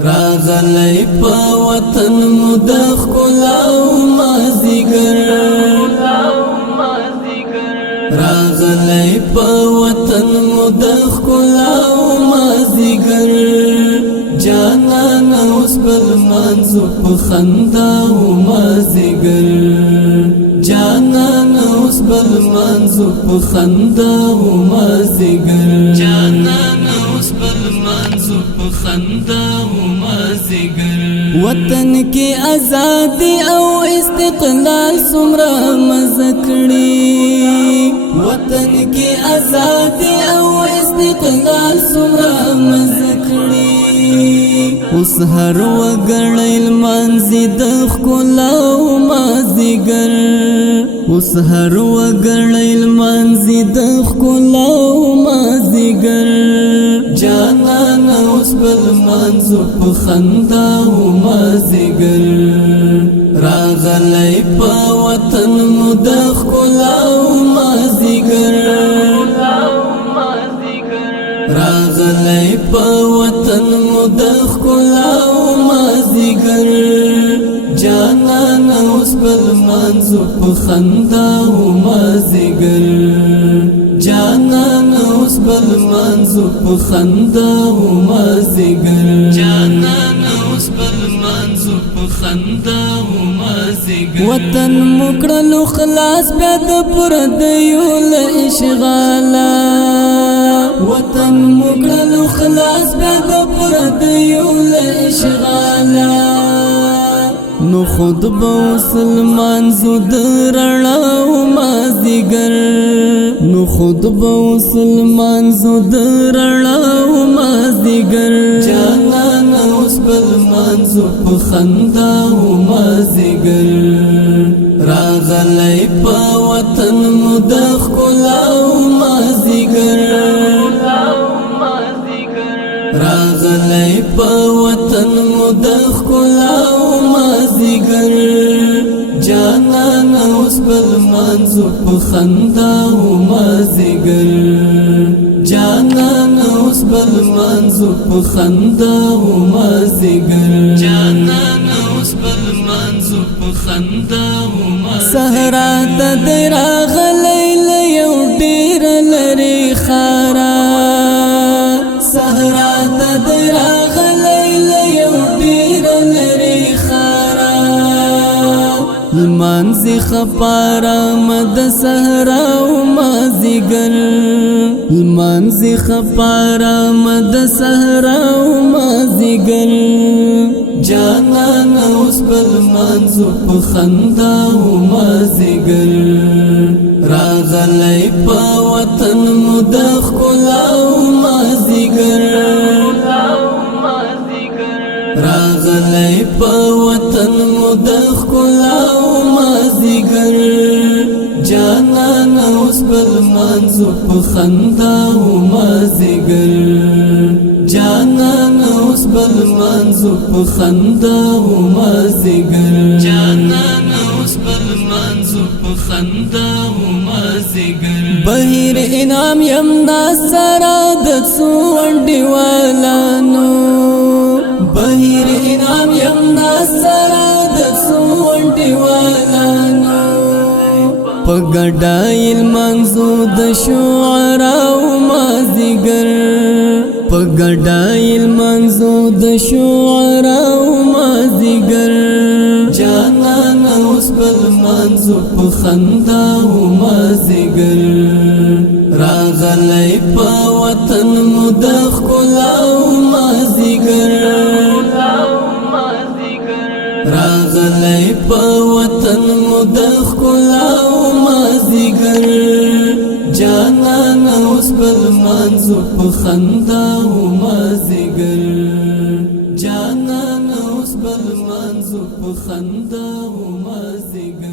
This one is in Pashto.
راغلی په وطن مو د ښکلا او مازدیګر راغلی په وطن مو د ښکلا او مازدیګر جانان اوس بل منځو په خندا او مازدیګر جانان اوس بل منځو په خندا او مازدیګر جانان اوس بل منځو په خندا او مازدیګر وطن کې آزادي او استقلال څومره مزه کړي وطن کې آزادي او استقلال څومره مزه کړي اوس هر وګړی لمانځي د ښکلا او مازدیګر اوس هر وګړی لمانځي د ښکلا او مازدیګر جانان اوس بل منځو په خندا او مازدیګر راغلی په وطن مو د ښکلا او مازدیګر راغلی په وطن مو د ښکلا او مازدیګر جانان اوس بل منځو په خندا او مازدیګر جانان اوس بل منځو په خندا او مازدیګر جانان اوس بل منځو په خندا او مازدیګر وطن مو کړلو خلاص بیا د پردیو له اشغاله وطن مو کړلو خلاص بیا د پردیو له اشغاله نو خود به مسلمانزو د رڼا او مازدیګر نو خود به مسلمانزو د رڼا او مازدیګر جانان اوس بل منځو په خندا او مازدیګر راغلی په وطن مو د ښکلا او مازدیګر راغلی په وطن مو د ښکلا او مازدیګر جانان اوس بل منځو په خندا او مازدیګر جانان اوس بل منځو په خندا او مازدیګر جانان اوس بل منځو په خندا او مازدیګر صحرا ته دی راغلی له یو ډېر لرې ښاره صحرا ته دی راغلی له یو ډېر لرې ښاره لمانځي خپارامد صحرا او مازدیګر لمانځي خپارامد صحرا او مازدیګر جانان اوس بل منځو په خندا او مازدیګر راغلی په وطن مو د ښکلا او مازدیګر راغلی په وطن مو د ښکلا او مازدیګر جانان اوس بل منځو په خندا او مازدیګر جانان اوس بل منځو په خندا او مازدیګر جانان اوس بل منځو په خندا او مازدیګر بهیر انعام یم دا سره د څو انډیوالانو بهیر انعام یم دا سره د څو انډیوالانو په ګډای لمانځو د شعراو مازدیګر په ګډای لمانځو د شعراو مازدیګر جانان اوس بل منځو په خندا او مازدیګر راغلی په وطن مو د ښکلا او مازدیګر راغلی په وطن مو د ښکلا او مازدیګر جانان اوس بل منځو په خندا او مازدیګر جانان اوس بل منځو په خندا او مازدیګر